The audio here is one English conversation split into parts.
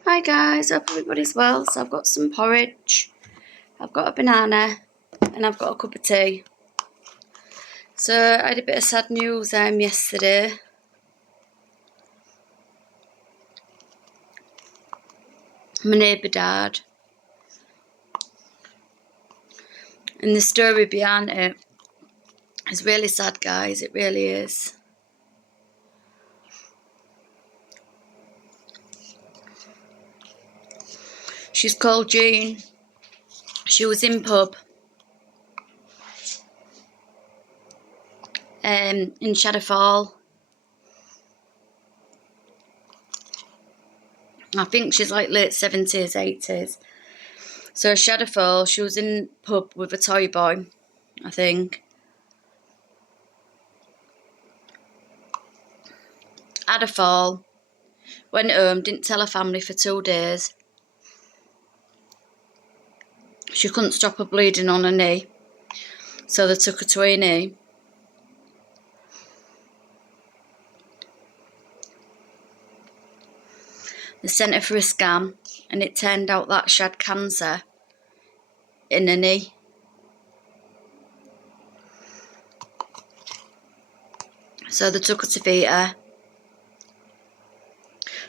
Hi guys, hope everybody's well. So I've got some porridge, I've got a banana, and I've got a cup of tea. So I had a bit of sad news yesterday. My neighbour died. And the story behind it is really sad, guys. It really is. She's called Jean. She was in pub in Shadowfall. I think she's like late 70s, 80s. So Shadowfall, she was in pub with a toy boy, I think. Had a fall. Went home, didn't tell her family for 2 days. She couldn't stop her bleeding on her knee, so they took her to A&E. They sent her for a scan, and it turned out that she had cancer in her knee. So they took her to Vita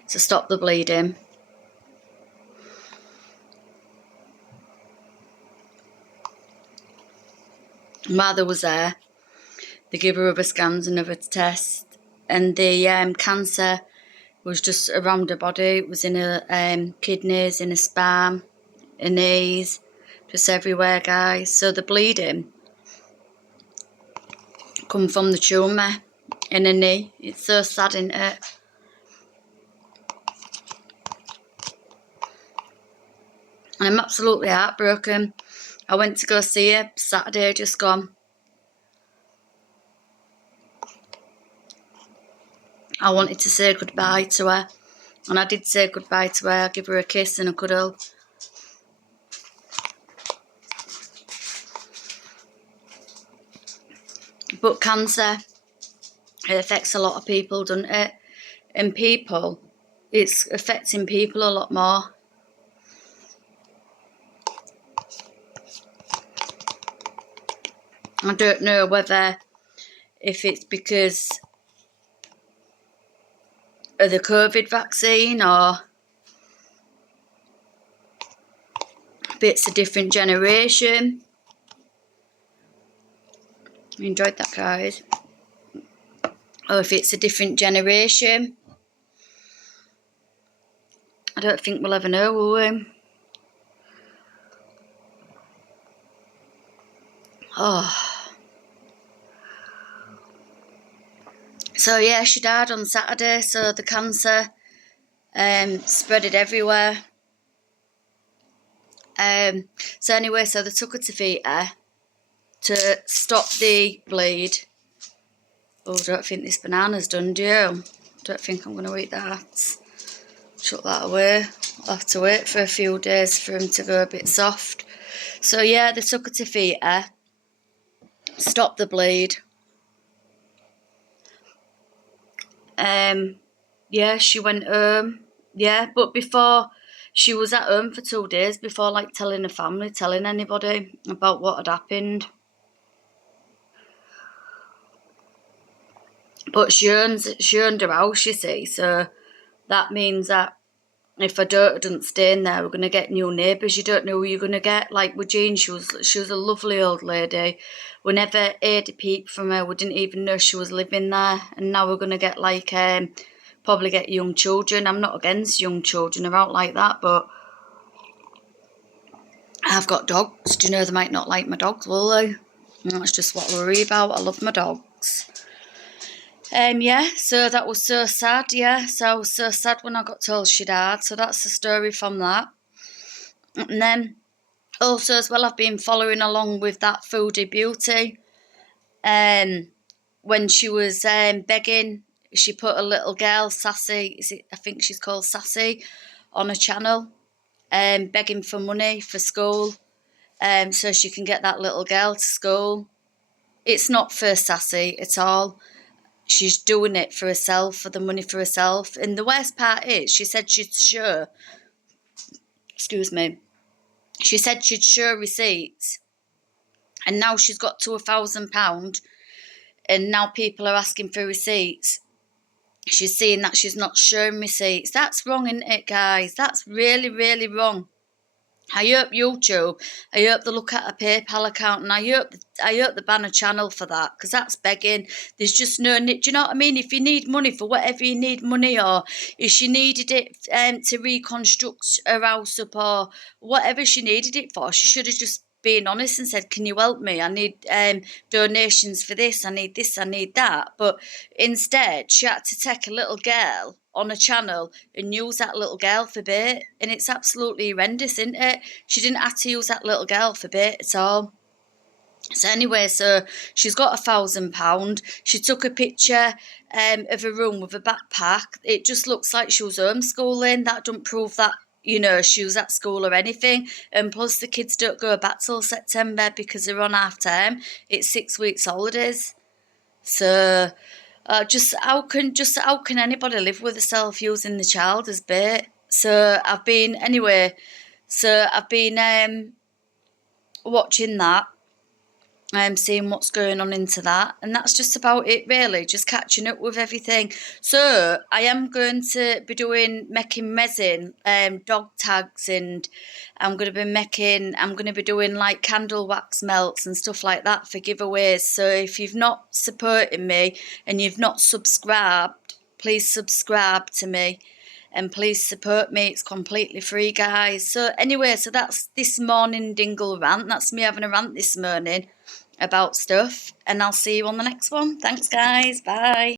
to stop the bleeding. And while they was there, they gave her other scans and other tests, and the cancer was just around her body. It was in her kidneys, in her spine, her knees, just everywhere, guys. So the bleeding come from the tumour in her knee. It's so sad, isn't it? And I'm absolutely heartbroken. I went to go see her Saturday, just gone. I wanted to say goodbye to her, and I did say goodbye to her. I gave her a kiss and a cuddle. But cancer, it affects a lot of people, doesn't it? And people, it's affecting people a lot more. I don't know whether if it's because of the COVID vaccine or if it's a different generation. I enjoyed that, guys. Or if it's a different generation. I don't think we'll ever know, will we? Oh. So yeah, she died on Saturday, so the cancer spreaded everywhere. So anyway, so they took her to Vita to stop the bleed. Oh, I don't think this banana's done, do you? Don't think I'm going to eat that. Chuck that away. I'll have to wait for a few days for him to go a bit soft. So yeah, they took her to Vita, stop the bleed. Yeah, she went home. Yeah, but before she was at home for 2 days before like telling her family, telling anybody about what had happened. But she owned her house, you see, so that means that if her daughter doesn't stay in there, we're going to get new neighbours. You don't know who you're going to get. Like with Jean, she was a lovely old lady. We never heard a peep from her. We didn't even know she was living there. And now we're going to get like, probably get young children. I'm not against young children, they're out like that, but I've got dogs. Do you know they might not like my dogs, will they? And that's just what I worry about. I love my dogs. Yeah, so that was so sad, yeah. So I was so sad when I got told she died. So that's the story from that. And then also as well, I've been following along with that Foodie Beauty. When she was begging, she put a little girl, Sassy, I think she's called Sassy, on a channel, begging for money for school, so she can get that little girl to school. It's not for Sassy at all. she's doing it for herself, for the money for herself. And the worst part is, she said she'd show, excuse me, she said she'd show receipts, and now she's got to £1,000, and now people are asking for receipts. She's saying that she's not showing receipts. That's wrong, isn't it, guys? That's really, really wrong. I hope YouTube, I hope they look at a PayPal account, and I hope they ban a channel for that, because that's begging. There's just no need. Do you know what I mean? If you need money for whatever you need money, or if she needed it to reconstruct her house up, or whatever she needed it for, she should have just been honest and said, can you help me? I need donations for this, I need this, I need that. But instead, she had to take a little girl on a channel and use that little girl for bait, and it's absolutely horrendous, isn't it? She didn't have to use that little girl for bait at all. So anyway, so she's got £1,000. She took a picture of a room with a backpack. It just looks like she was homeschooling. That doesn't prove that, you know, she was at school or anything. And plus the kids don't go back till September because they're on half term. It's 6 weeks holidays. So just how can anybody live with herself using the child as bait? So I've been watching that. I'm seeing what's going on into that, and that's just about it really, just catching up with everything. So I am going to be making resin, dog tags, and I'm going to be doing like candle wax melts and stuff like that for giveaways. So if you've not supported me and you've not subscribed, please subscribe to me. And please support me. It's completely free, guys. So anyway, so that's this morning dingle rant. That's me having a rant this morning about stuff. And I'll see you on the next one. Thanks, guys. Bye.